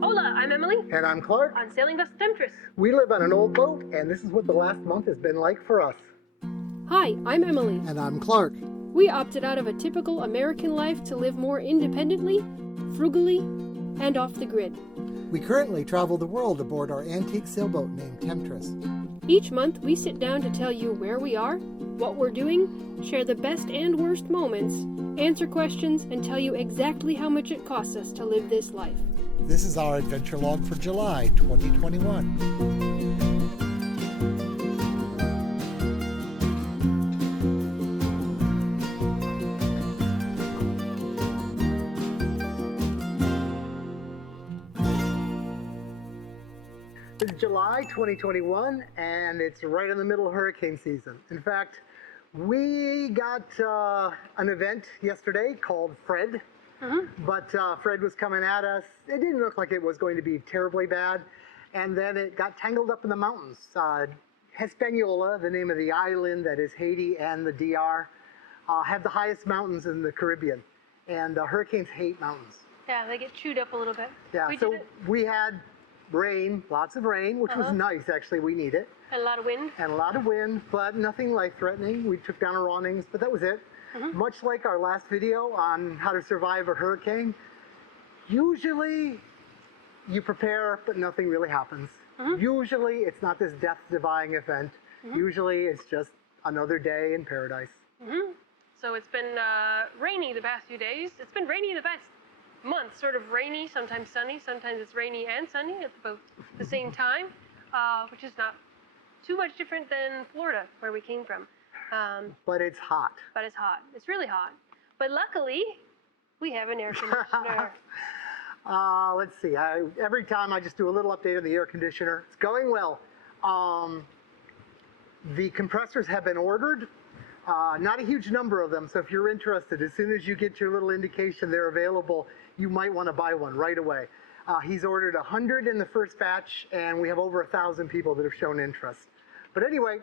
Hola, I'm Emily. And I'm Clark. On Sailing Vessel Temptress. We live on an old boat, and this is what the last month has been like for us. Hi, I'm Emily. And I'm Clark. We opted out of a typical American life to live more independently, frugally, and off the grid. We currently travel the world aboard our antique sailboat named Temptress. Each month, we sit down to tell you where we are, what we're doing, share the best and worst moments, answer questions, and tell you exactly how much it costs us to live this life. This is our adventure log for July 2021. It's July 2021, and it's right in the middle of hurricane season. In fact, we got an event yesterday called Fred, but Fred was coming at us. It didn't look like it was going to be terribly bad, and then it got tangled up in the mountains. Hispaniola, the name of the island that is Haiti and the DR, have the highest mountains in the Caribbean, and hurricanes hate mountains. Yeah, they get chewed up a little bit. Yeah, we had rain, lots of rain, which was nice, actually. We need it. And a lot of wind. And a lot of wind, but nothing life-threatening. We took down our awnings, but that was it. Much like our last video on how to survive a hurricane, usually you prepare, but nothing really happens. Usually it's not this death-defying event. Usually it's just another day in paradise. So it's been rainy the past few days. It's been rainy the past month, sort of rainy, sometimes sunny. Sometimes it's rainy and sunny at about the same time, which is not too much different than Florida, where we came from. But it's hot. But it's hot. It's really hot. But luckily, we have an air conditioner. Let's see. Every time I just do a little update on the air conditioner. It's going well. The compressors have been ordered. Not a huge number of them, so if you're interested, as soon as you get your little indication they're available, you might want to buy one right away. He's ordered 100 in the first batch, and we have over 1,000 people that have shown interest. But anyway,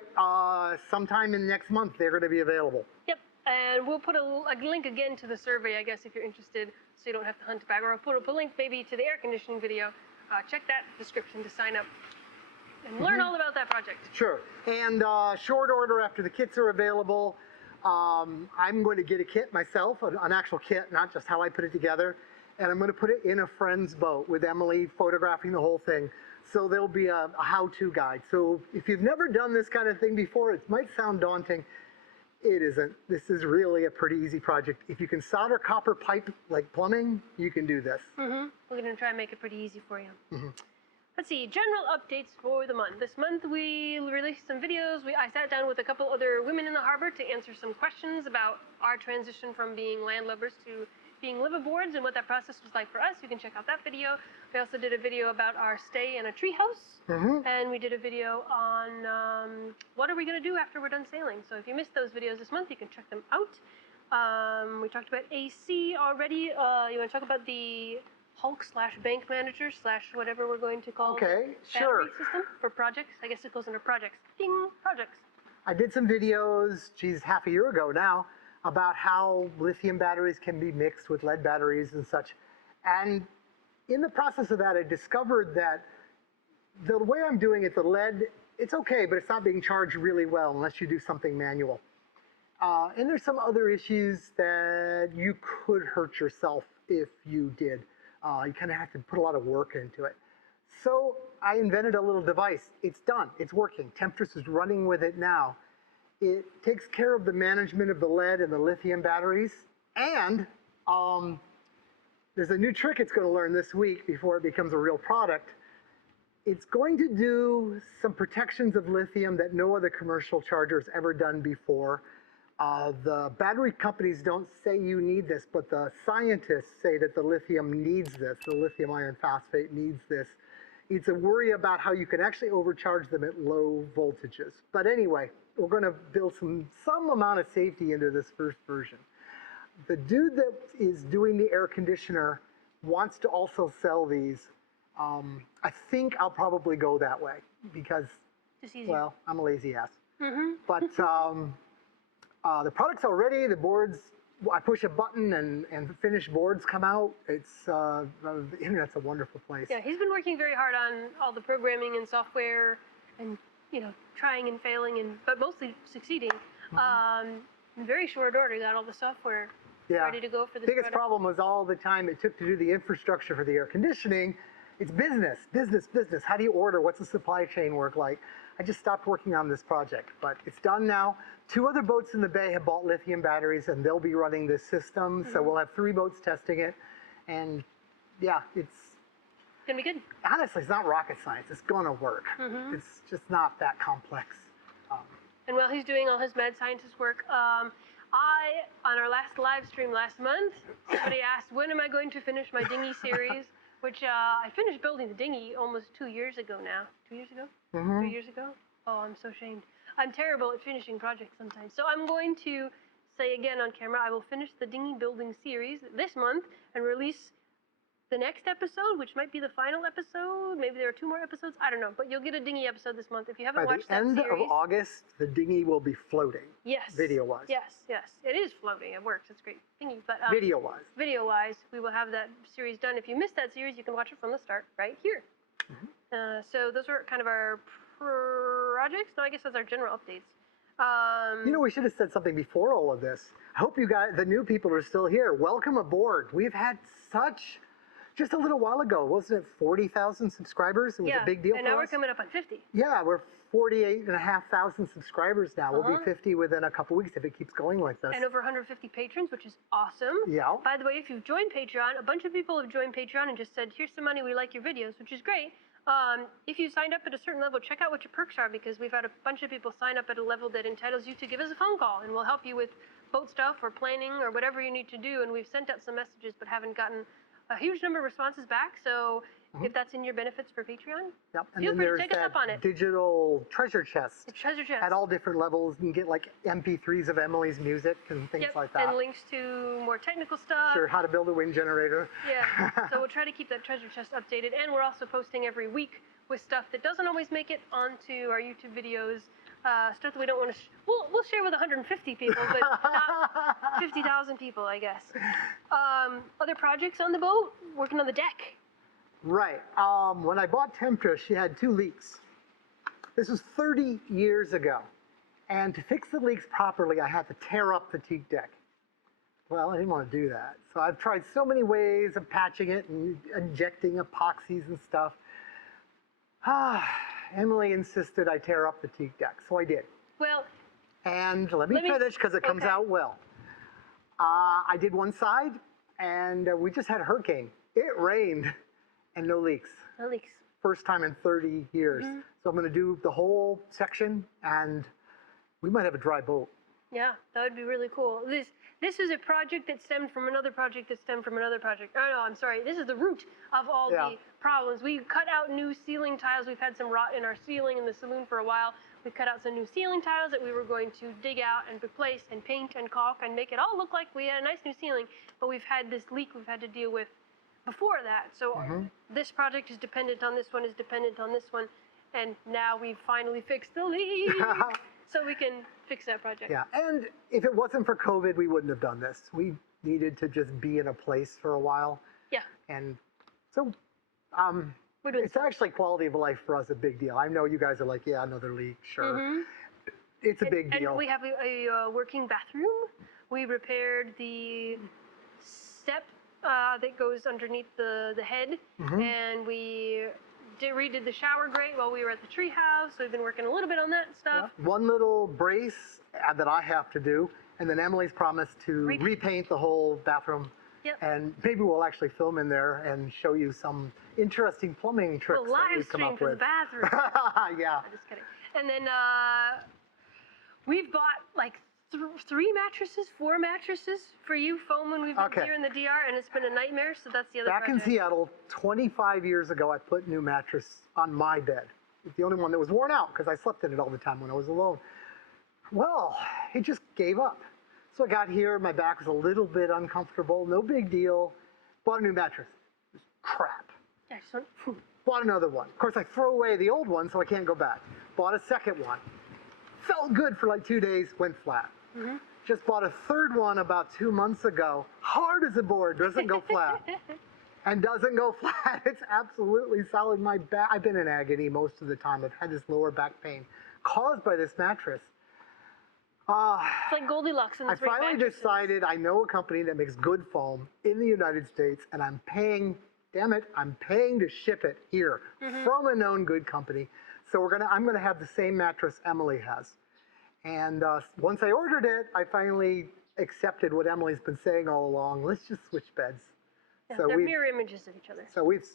sometime in next month, they're going to be available. Yep, and we'll put a link again to the survey, I guess, if you're interested, so you don't have to hunt it back. Or I'll put a link maybe to the air conditioning video. Check that description to sign up and learn all about that project. Sure. And short order after the kits are available, I'm going to get a kit myself, an actual kit, not just how I put it together. And I'm going to put it in a friend's boat with Emily photographing the whole thing. So there'll be a how-to guide. So if you've never done this kind of thing before, it might sound daunting. It isn't. This is really a pretty easy project. If you can solder copper pipe like plumbing, you can do this. We're going to try and make it pretty easy for you. Let's see, general updates for the month. This month we released some videos. I sat down with a couple other women in the harbor to answer some questions about our transition from being landlubbers to being liveaboards and what that process was like for us. You can check out that video. We also did a video about our stay in a treehouse. And we did a video on what are we going to do after we're done sailing. So if you missed those videos this month, you can check them out. We talked about AC already. You want to talk about the Hulk/bank manager / whatever we're going to call battery system for projects. I guess it goes under projects. Ding, projects. I did some videos, geez, half a year ago now, about how lithium batteries can be mixed with lead batteries and such. And in the process of that, I discovered that the way I'm doing it, the lead, it's okay, but it's not being charged really well unless you do something manual. And there's some other issues that you could hurt yourself if you did. You kind of have to put a lot of work into it. So I invented a little device. It's done. It's working. Temptress is running with it now. It takes care of the management of the lead and the lithium batteries. And there's a new trick it's going to learn this week before it becomes a real product. It's going to do some protections of lithium that no other commercial charger has ever done before. The battery companies don't say you need this, but the scientists say that the lithium needs this. The lithium iron phosphate needs this. It's a worry about how you can actually overcharge them at low voltages. But anyway, we're going to build some amount of safety into this first version. The dude that is doing the air conditioner wants to also sell these. I think I'll probably go that way because, well, I'm a lazy ass. But the product's all ready, the board's I push a button and finished boards come out. It's the internet's a wonderful place. Yeah, he's been working very hard on all the programming and software, and trying and failing, but mostly succeeding. In very short order, got all the software ready to go for this. The biggest problem was all the time it took to do the infrastructure for the air conditioning. It's business. How do you order? What's the supply chain work like? I just stopped working on this project, but it's done now. 2 other boats in the bay have bought lithium batteries, and they'll be running this system. So we'll have 3 boats testing it, and yeah, it's gonna be good. Honestly, it's not rocket science. It's gonna work. It's just not that complex. And while he's doing all his mad scientist work, on our last live stream last month, somebody asked, when am I going to finish my dinghy series? Which I finished building the dinghy almost 2 years ago now. 2 years ago? 3 years ago? Oh, I'm so ashamed. I'm terrible at finishing projects sometimes. So I'm going to say again on camera, I will finish the dinghy building series this month and release the next episode, which might be the final episode. Maybe there are 2 more episodes. I don't know. But you'll get a dinghy episode this month. If you haven't watched that series. By the end of August, the dinghy will be floating. Yes. Video-wise. Yes. It is floating. It works. It's great. Dinghy. But video-wise, we will have that series done. If you missed that series, you can watch it from the start right here. So those are kind of our projects. No, I guess those are general updates. We should have said something before all of this. I hope you guys, the new people, are still here. Welcome aboard. We've had just a little while ago, wasn't it 40,000 subscribers? It was a big deal for us. And now we're coming up on 50. Yeah, we're 48,500 subscribers now. We'll be 50 within a couple weeks if it keeps going like this. And over 150 patrons, which is awesome. Yeah. By the way, if you've joined Patreon, a bunch of people have joined Patreon and just said, here's some money, we like your videos, which is great. If you signed up at a certain level, check out what your perks are, because we've had a bunch of people sign up at a level that entitles you to give us a phone call, and we'll help you with boat stuff or planning or whatever you need to do. And we've sent out some messages but haven't gotten a huge number of responses back. So if that's in your benefits for Patreon, feel free to take us up on it. Digital treasure chest. Treasure chest. At all different levels. You can get like MP3s of Emily's music and things like that. And links to more technical stuff. Sure, how to build a wind generator. Yeah, so we'll try to keep that treasure chest updated. And we're also posting every week with stuff that doesn't always make it onto our YouTube videos. Stuff that we don't want to. We'll share with 150 people, but not 50,000 people, I guess. Other projects on the boat, working on the deck. Right. When I bought Temptra, she had 2 leaks. This was 30 years ago. And to fix the leaks properly, I had to tear up the teak deck. Well, I didn't want to do that. So I've tried so many ways of patching it and injecting epoxies and stuff. Emily insisted I tear up the teak deck, so I did. Well, and let me finish because it comes out well. I did one side, and we just had a hurricane. It rained, and no leaks. No leaks. First time in 30 years. So I'm going to do the whole section, and we might have a dry boat. Yeah, that would be really cool. This is a project that stemmed from another project that stemmed from another project. Oh, no, I'm sorry. This is the root of all the problems. We cut out new ceiling tiles. We've had some rot in our ceiling in the saloon for a while. We cut out some new ceiling tiles that we were going to dig out and replace and paint and caulk and make it all look like we had a nice new ceiling. But we've had this leak we've had to deal with before that. So this project is dependent on this one, is dependent on this one. And now we've finally fixed the leak. So we can fix that project. Yeah, and if it wasn't for COVID, we wouldn't have done this. We needed to just be in a place for a while. Yeah. And so it's actually quality of life for us a big deal. I know you guys are like, yeah, another leak, sure. It's a big deal. And we have a working bathroom. We repaired the step that goes underneath the head, and we redid the shower grate while we were at the treehouse. So we've been working a little bit on that stuff. Yeah. One little brace that I have to do, and then Emily's promised to repaint the whole bathroom. Yep. And maybe we'll actually film in there and show you some interesting plumbing tricks that we've come up with. We'll live stream from the bathroom. Yeah. I'm just kidding. And then we've bought like 4 mattresses for you, foam, when we've been here in the DR, and it's been a nightmare, so that's the other Back project. in Seattle, 25 years ago, I put a new mattress on my bed. It's the only one that was worn out because I slept in it all the time when I was alone. Well, it just gave up. So I got here, my back was a little bit uncomfortable, no big deal. Bought a new mattress. It was crap. Yeah, Bought another one. Of course, I throw away the old one, so I can't go back. Bought a second one. Felt good for like 2 days, went flat. Just bought a third one about 2 months ago. Hard as a board, doesn't go flat. And doesn't go flat. It's absolutely solid. My back, I've been in agony most of the time. I've had this lower back pain caused by this mattress. It's like Goldilocks in the I three finally mattresses. decided I know a company that makes good foam in the United States, and I'm paying, damn it, I'm paying to ship it here from a known good company. So I'm gonna have the same mattress Emily has. And once I ordered it, I finally accepted what Emily's been saying all along. Let's just switch beds. Yeah, So they're mirror images of each other. So we've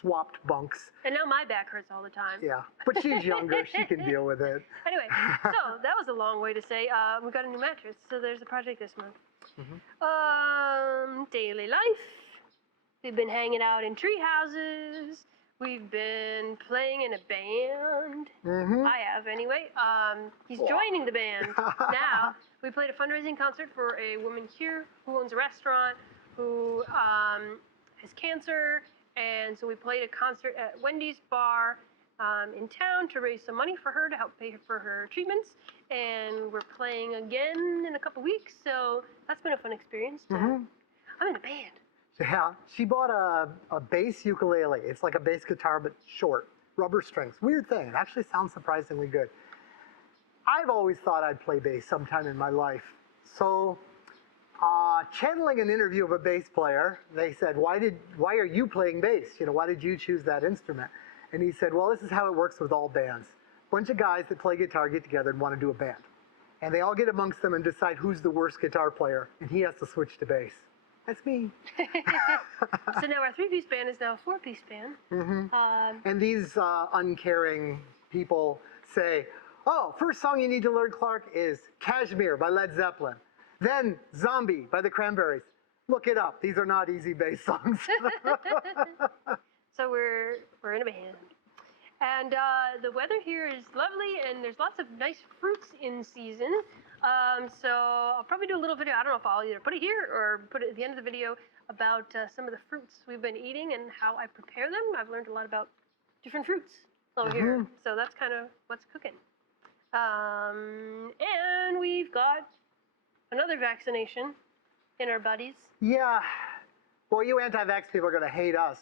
swapped bunks. And now my back hurts all the time. Yeah, but she's younger. She can deal with it. Anyway, so that was a long way to say we got a new mattress. So there's a project this month. Daily life. We've been hanging out in tree houses. We've been playing in a band. I have, anyway. He's joining the band now. We played a fundraising concert for a woman here who owns a restaurant who has cancer. And so we played a concert at Wendy's bar in town to raise some money for her to help pay for her treatments. And we're playing again in a couple weeks. So that's been a fun experience. I'm in a band. Yeah, she bought a bass ukulele. It's like a bass guitar, but short, rubber strings. Weird thing. It actually sounds surprisingly good. I've always thought I'd play bass sometime in my life. So, channeling an interview of a bass player, they said, why are you playing bass? You know, why did you choose that instrument? And he said, well, this is how it works with all bands. A bunch of guys that play guitar get together and want to do a band. And they all get amongst them and decide who's the worst guitar player, and he has to switch to bass. That's me. So now our three-piece band is now a four-piece band. And these uncaring people say, oh, first song you need to learn, Clark, is Kashmir by Led Zeppelin. Then Zombie by the Cranberries. Look it up. These are not easy bass songs. So we're in a band. And the weather here is lovely, and there's lots of nice fruits in season. So I'll probably do a little video. I don't know if I'll either put it here or put it at the end of the video about some of the fruits we've been eating and how I prepare them. I've learned a lot about different fruits over here. So that's kind of what's cooking. And we've got another vaccination in our bodies. Yeah. Well, you anti-vax people are going to hate us.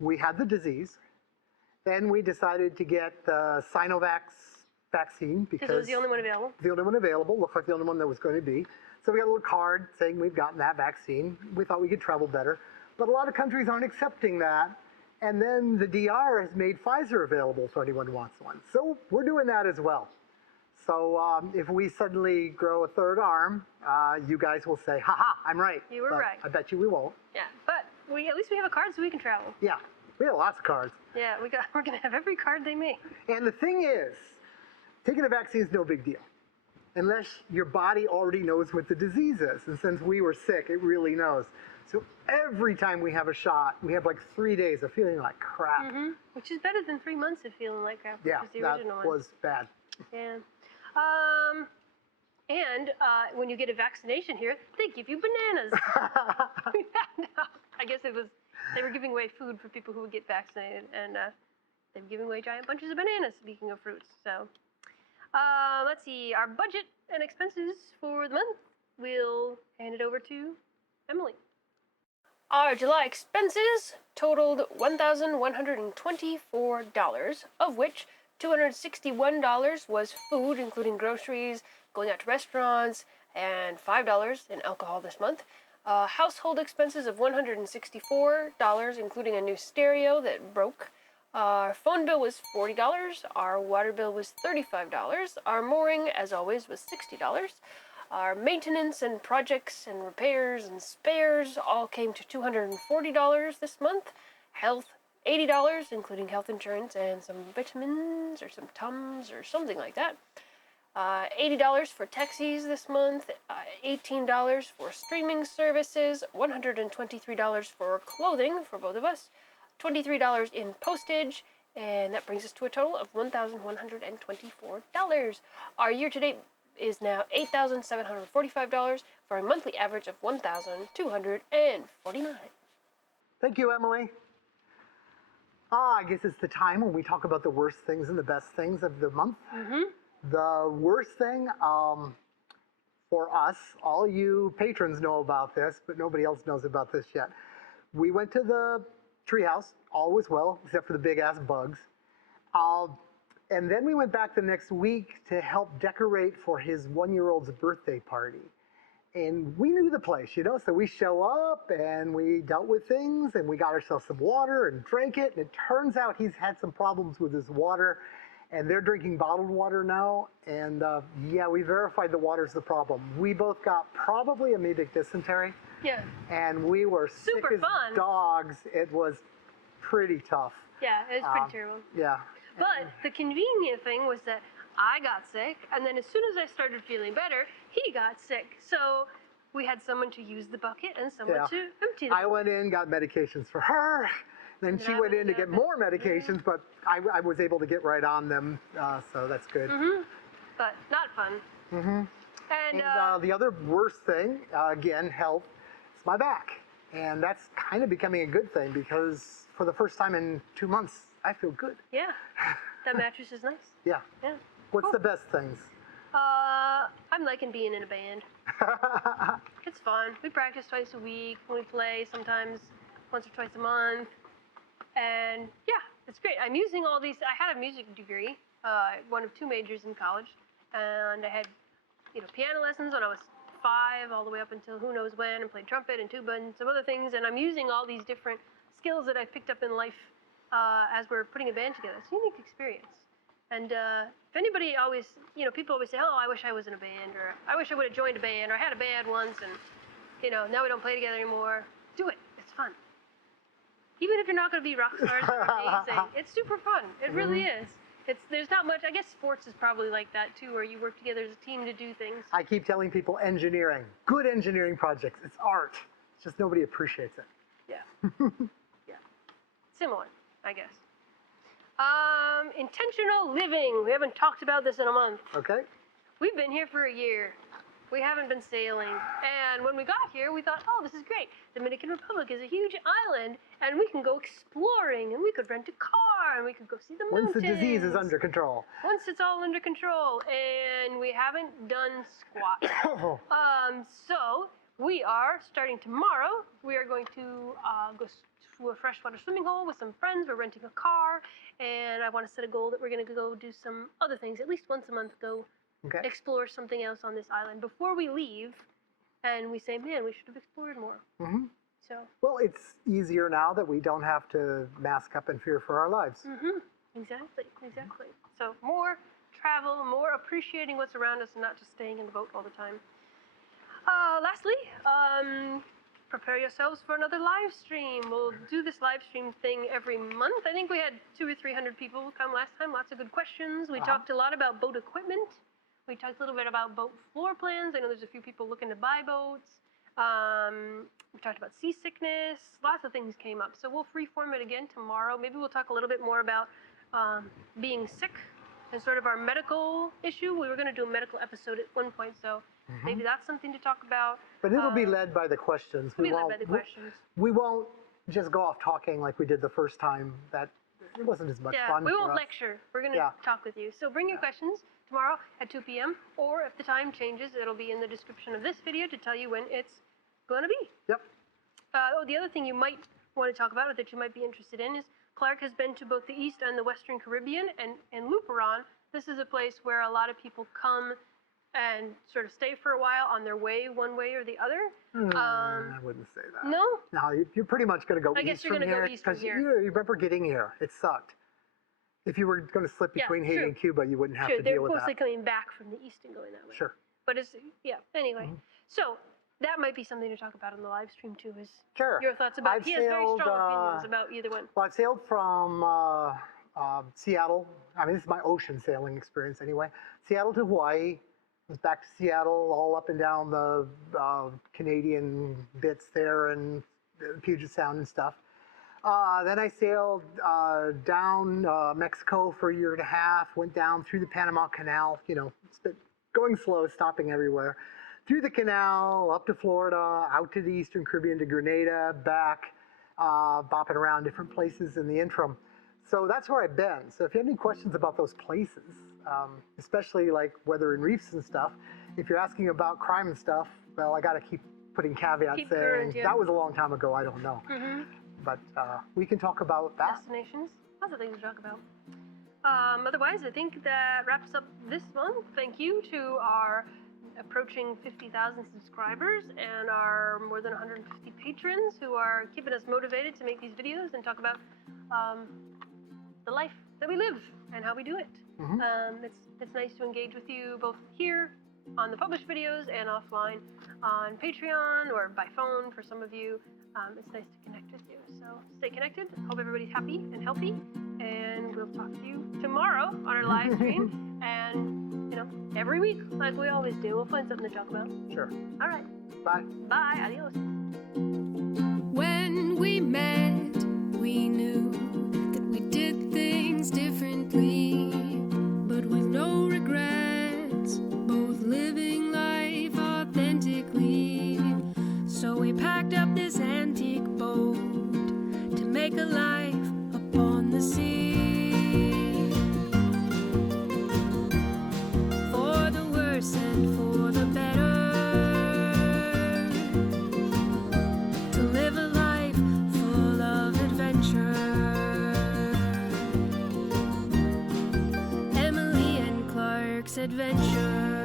We had the disease. Then we decided to get the Sinovac vaccine because it was the only one available. The only one available. Looked like the only one that was going to be. So we got a little card saying we've gotten that vaccine. We thought we could travel better. But a lot of countries aren't accepting that. And then the DR has made Pfizer available for anyone who wants one. So we're doing that as well. So if we suddenly grow a third arm, you guys will say, haha, I'm right. You were But right. I bet you we won't. Yeah, but at least we have a card so we can travel. Yeah, we have lots of cards. Yeah, we're going to have every card they make. And the thing is, taking a vaccine is no big deal. Unless your body already knows what the disease is. And since we were sick, it really knows. So every time we have a shot, we have like 3 days of feeling like crap. Which is better than 3 months of feeling like crap, which Yeah, was the that original one. was bad. Yeah. And when you get a vaccination here, they give you bananas. We found out. I guess they were giving away food for people who would get vaccinated, and they were giving away giant bunches of bananas, speaking of fruits. So, let's see, our budget and expenses for the month. We'll hand it over to Emily. Our July expenses totaled $1,124, of which $261 was food, including groceries, going out to restaurants, and $5 in alcohol this month. Household expenses of $164, including a new stereo that broke. Our phone bill was $40. Our water bill was $35. Our mooring, as always, was $60. Our maintenance and projects and repairs and spares all came to $240 this month. Health, $80, including health insurance and some vitamins or some Tums or something like that. $80 for taxis this month, $18 for streaming services, $123 for clothing for both of us, $23 in postage, and that brings us to a total of $1,124. Our year-to-date is now $8,745 for a monthly average of $1,249. Thank you, Emily. I guess it's the time when we talk about the worst things and the best things of the month. The worst thing, for us. All you patrons know about this, but nobody else knows about this yet. We went to the treehouse, all was well, except for the big-ass bugs. And then we went back the next week to help decorate for his 1-year-old's birthday party. And we knew the place, so we show up and we dealt with things and we got ourselves some water and drank it. And it turns out he's had some problems with his water and they're drinking bottled water now. And yeah, we verified the water's the problem. We both got probably amoebic dysentery. Yeah. And we were sick as dogs. It was pretty tough. Yeah, it was pretty terrible. Yeah. But the convenient thing was that I got sick, and then as soon as I started feeling better, he got sick. So we had someone to use the bucket and someone to empty the bucket. I went in, got medications for her. Then she went in to get more medications, but I was able to get right on them, so that's good. But not fun. And the other worst thing, again, health, is my back. And that's kind of becoming a good thing because for the first time in 2 months, I feel good. Yeah, that mattress is nice. Yeah. Yeah. What's the best things? I'm liking being in a band. It's fun. We practice twice a week. We play sometimes once or twice a month. And yeah, it's great. I'm using all these. I had a music degree, one of 2 majors in college. And I had, piano lessons when I was 5 all the way up until who knows when, and played trumpet and tuba and some other things. And I'm using all these different skills that I've picked up in life as we're putting a band together. It's a unique experience. And if anybody always, people always say, oh, I wish I was in a band, or I wish I would have joined a band, or I had a band once, and, now we don't play together anymore. Do it. It's fun. Even if you're not going to be rock stars or amazing, it's super fun. It really is. There's not much, I guess sports is probably like that too, where you work together as a team to do things. I keep telling people engineering, good engineering projects, it's art. It's just nobody appreciates it. Yeah. Yeah. Similar, I guess. Intentional living. We haven't talked about this in a month. Okay. We've been here for a year. We haven't been sailing. And when we got here, we thought, oh, this is great. Dominican Republic is a huge island, and we can go exploring, and we could rent a car, and we could go see the mountains. Once the disease is under control. Once it's all under control, and we haven't done squat. So we are starting tomorrow. We are going to go to a freshwater swimming hole with some friends. We're renting a car, and I want to set a goal that we're going to go do some other things, at least once a month, go explore something else on this island before we leave. And we say, man, we should have explored more. So. Well, it's easier now that we don't have to mask up and fear for our lives. Exactly. So more travel, more appreciating what's around us, and not just staying in the boat all the time. Lastly, prepare yourselves for another live stream. We'll do this live stream thing every month. I think we had 200 or 300 people come last time. Lots of good questions. We talked a lot about boat equipment. We talked a little bit about boat floor plans. I know there's a few people looking to buy boats. We talked about seasickness. Lots of things came up. So we'll freeform it again tomorrow. Maybe we'll talk a little bit more about being sick and sort of our medical issue. We were going to do a medical episode at one point, so maybe that's something to talk about. But it'll be led by the questions. We won't just go off talking like we did the first time. It wasn't as much fun. We won't lecture. We're going to talk with you. So bring your questions tomorrow at 2 p.m. Or if the time changes, it'll be in the description of this video to tell you when it's going to be. Yep. The other thing you might want to talk about, or that you might be interested in, is Clark has been to both the East and the Western Caribbean, and Luperon. This is a place where a lot of people come and sort of stay for a while on their way, one way or the other. I wouldn't say that. No? No, you're pretty much going to go I guess east you're from going to here. go east from here. You remember getting here. It sucked. If you were going to slip between Haiti and Cuba, you wouldn't have to deal with that. They're mostly coming back from the east and going that way. Sure. But anyway. So that might be something to talk about in the live stream too, is your thoughts about he has very strong opinions about either one. Well, I've sailed from Seattle. I mean, this is my ocean sailing experience anyway. Seattle to Hawaii. I was back to Seattle, all up and down the Canadian bits there and Puget Sound and stuff. Then I sailed down Mexico for a year and a half, went down through the Panama Canal, going slow, stopping everywhere. Through the canal, up to Florida, out to the Eastern Caribbean, to Grenada, back, bopping around different places in the interim. So that's where I've been. So if you have any questions about those places, especially like whether in reefs and stuff, if you're asking about crime and stuff, well, I got to keep putting caveats Keep saying current, yeah. that was a long time ago. I don't know. But we can talk about that. Destinations, lots of things to talk about. Otherwise, I think that wraps up this month. Thank you to our approaching 50,000 subscribers and our more than 150 patrons who are keeping us motivated to make these videos and talk about the life that we live and how we do it. It's nice to engage with you both here on the published videos and offline on Patreon or by phone for some of you. It's nice to connect with you. So stay connected. Hope everybody's happy and healthy. And we'll talk to you tomorrow on our live stream. And, every week, like we always do, we'll find something to talk about. Sure. All right. Bye. Bye. Adios. When we met, we knew that we did things differently, but with no regrets, both living life authentically. So we packed up this antique boat to make a life upon the sea. For the worse and for the better, to live a life full of adventure. Emily and Clark's Adventure.